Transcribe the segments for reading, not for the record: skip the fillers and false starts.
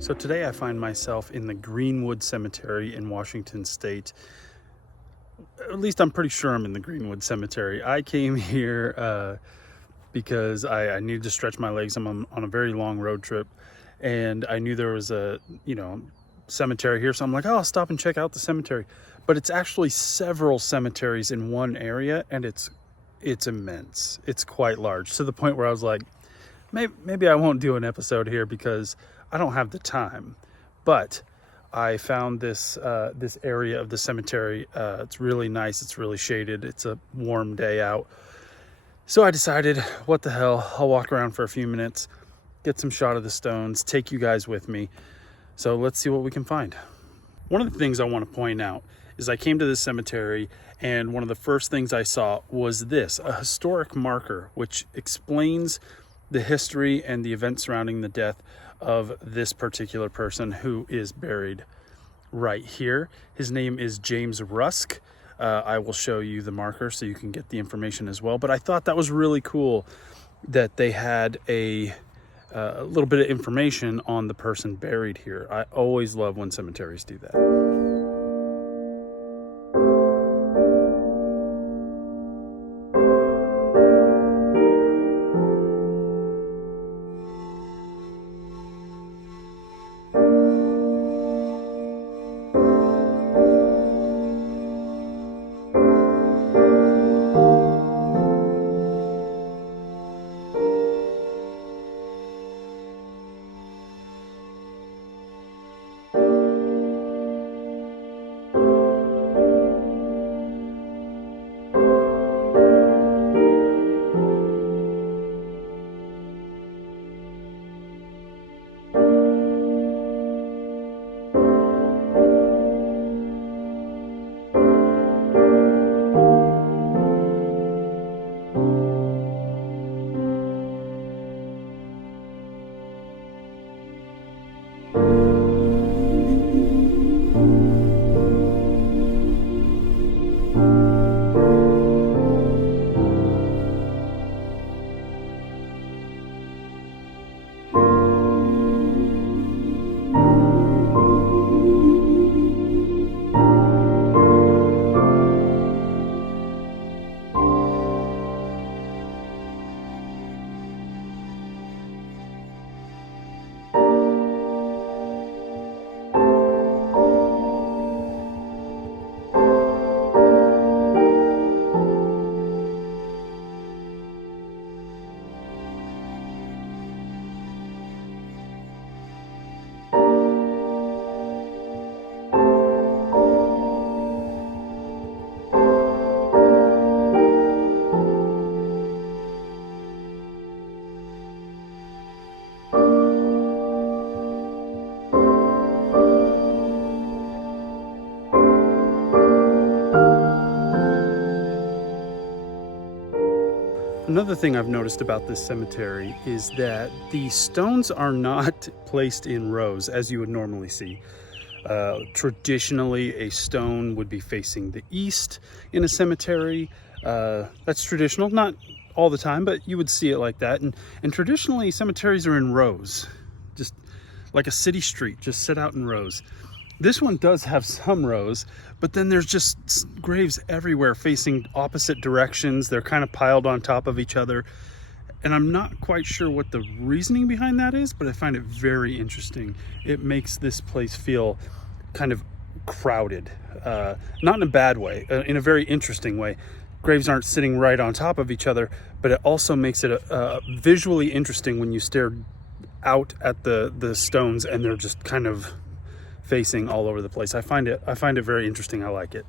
So today I find myself in the Greenwood Cemetery in Washington State. At least I'm pretty sure I'm in the Greenwood Cemetery. I came here because I needed to stretch my legs. I'm on a very long road trip, and I knew there was a cemetery here, so I'm like, oh, I'll stop and check out the cemetery. But it's actually several cemeteries in one area, and it's immense. It's quite large, to the point where I was like, maybe I won't do an episode here because I don't have the time. But I found this area of the cemetery. It's really nice. It's really shaded. It's a warm day out. So I decided, what the hell, I'll walk around for a few minutes, get some shot of the stones, take you guys with me. So let's see what we can find. One of the things I want to point out is I came to this cemetery, and one of the first things I saw was this, a historic marker, which explains the history and the events surrounding the death of this particular person who is buried right here. His name is James Rusk. I will show you the marker so you can get the information as well. But I thought that was really cool that they had a little bit of information on the person buried here. I always love when cemeteries do that. Another thing I've noticed about this cemetery is that the stones are not placed in rows as you would normally see. Traditionally, a stone would be facing the east in a cemetery. That's traditional, not all the time, but you would see it like that. And traditionally, cemeteries are in rows, just like a city street, just set out in rows. This one does have some rows, but then there's just graves everywhere facing opposite directions. They're kind of piled on top of each other. And I'm not quite sure what the reasoning behind that is, but I find it very interesting. It makes this place feel kind of crowded, not in a bad way, in a very interesting way. Graves aren't sitting right on top of each other, but it also makes it visually interesting when you stare out at the stones and they're just kind of facing all over the place. I find it very interesting. I like it.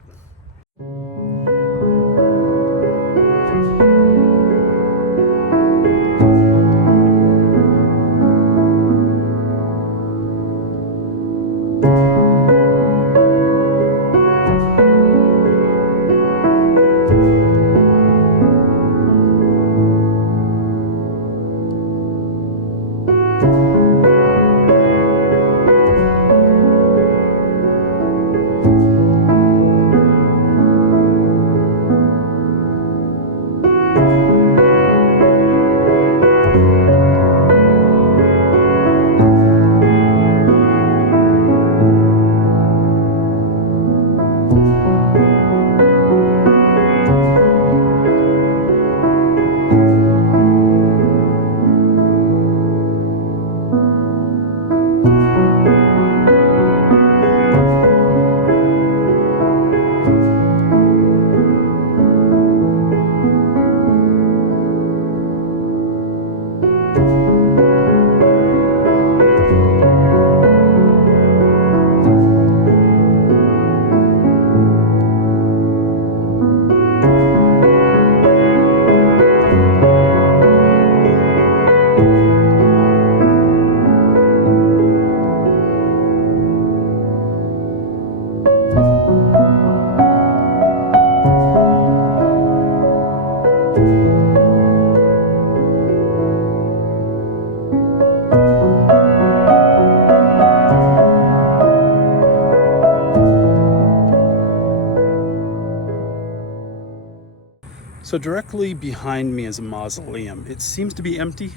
So directly behind me is a mausoleum. It seems to be empty,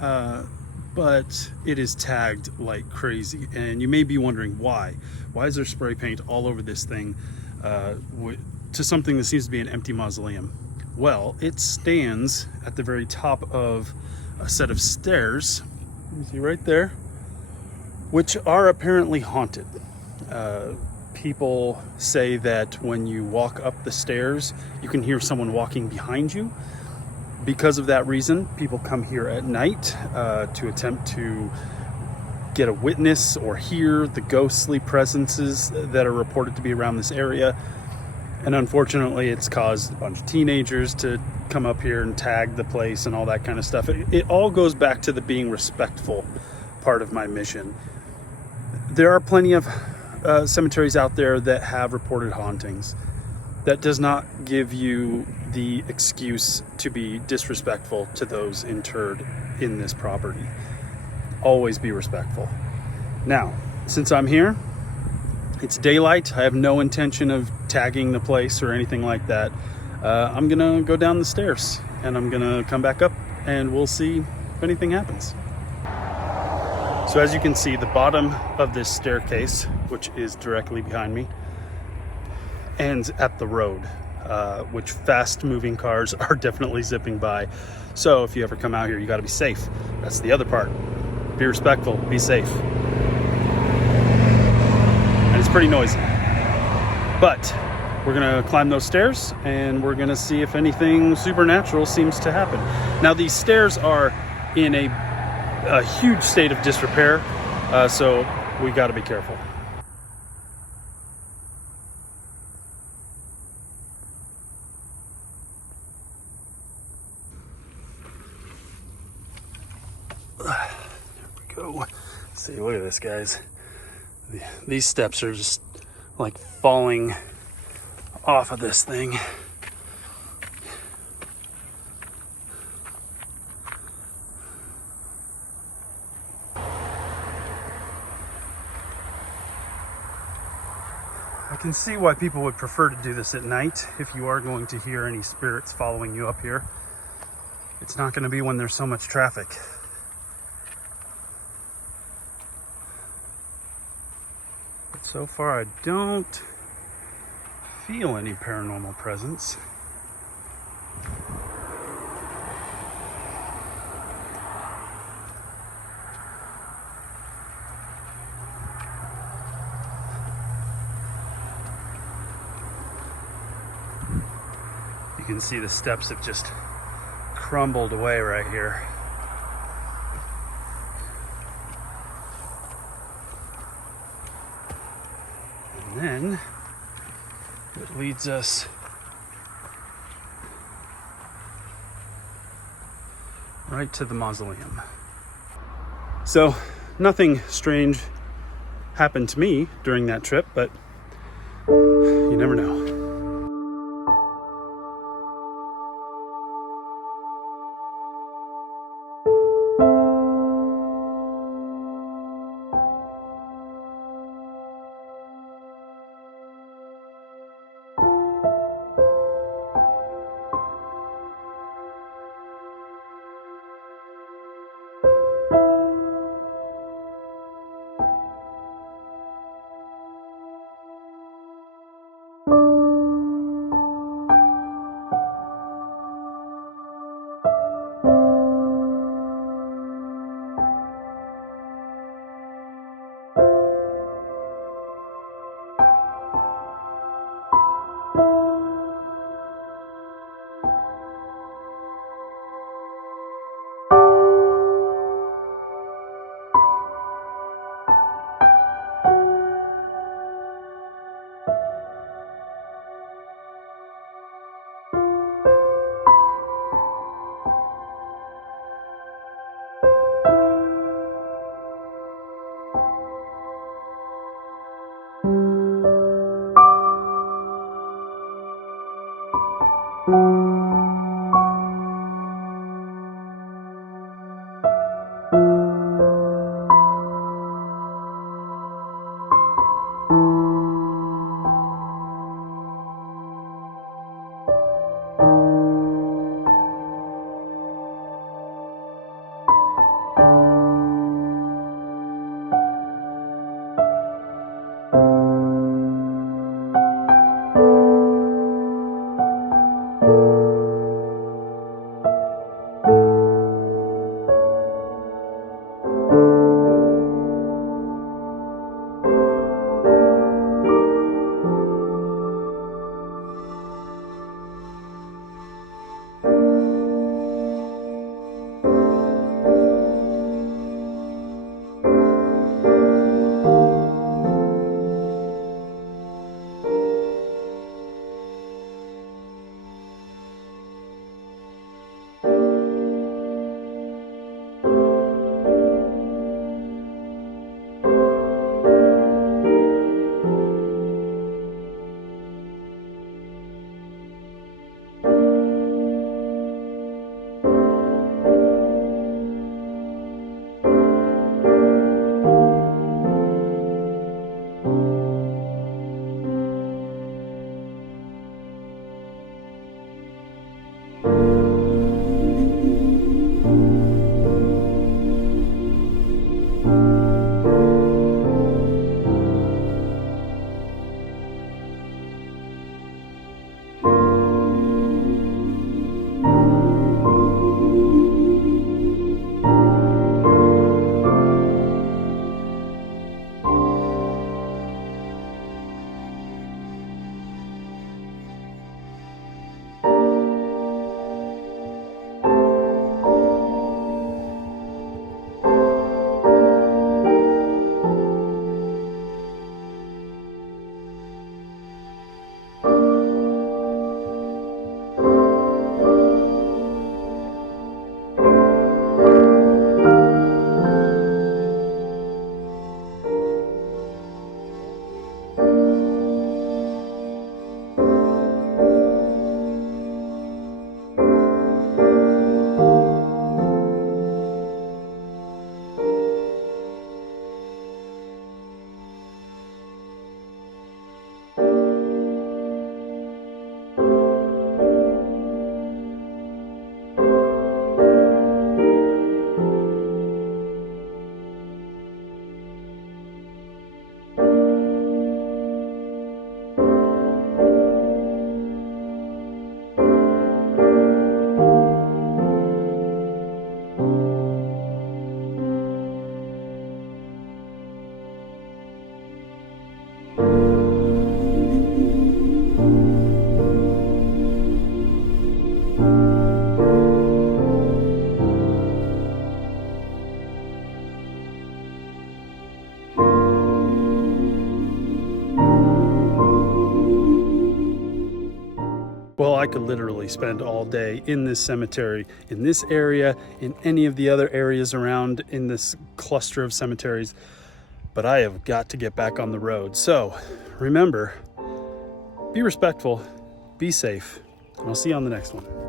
but it is tagged like crazy. And you may be wondering why. Why is there spray paint all over this thing to something that seems to be an empty mausoleum? Well, it stands at the very top of a set of stairs, you see right there, which are apparently haunted. People say that when you walk up the stairs, you can hear someone walking behind you. Because of that reason, people come here at night to attempt to get a witness or hear the ghostly presences that are reported to be around this area. And unfortunately, it's caused a bunch of teenagers to come up here and tag the place and all that kind of stuff. It all goes back to the being respectful part of my mission. There are plenty of cemeteries out there that have reported hauntings. That does not give you the excuse to be disrespectful to those interred in this property. Always be respectful. Now, since I'm here, it's daylight. I have no intention of tagging the place or anything like that. I'm gonna go down the stairs and I'm gonna come back up and we'll see if anything happens. So as you can see, the bottom of this staircase, which is directly behind me, ends at the road, which fast-moving cars are definitely zipping by. So if you ever come out here, you gotta be safe. That's the other part. Be respectful, be safe. And it's pretty noisy. But we're gonna climb those stairs and we're gonna see if anything supernatural seems to happen. Now these stairs are in a huge state of disrepair, so we got to be careful. There we go. See, look at this, guys. These steps are just like falling off of this thing. I can see why people would prefer to do this at night if you are going to hear any spirits following you up here. It's not going to be when there's so much traffic. But so far I don't feel any paranormal presence. You can see the steps have just crumbled away right here. And then it leads us right to the mausoleum. So nothing strange happened to me during that trip, but you never know. I could literally spend all day in this cemetery, in this area, in any of the other areas around in this cluster of cemeteries, but I have got to get back on the road. So remember, be respectful, be safe, and I'll see you on the next one.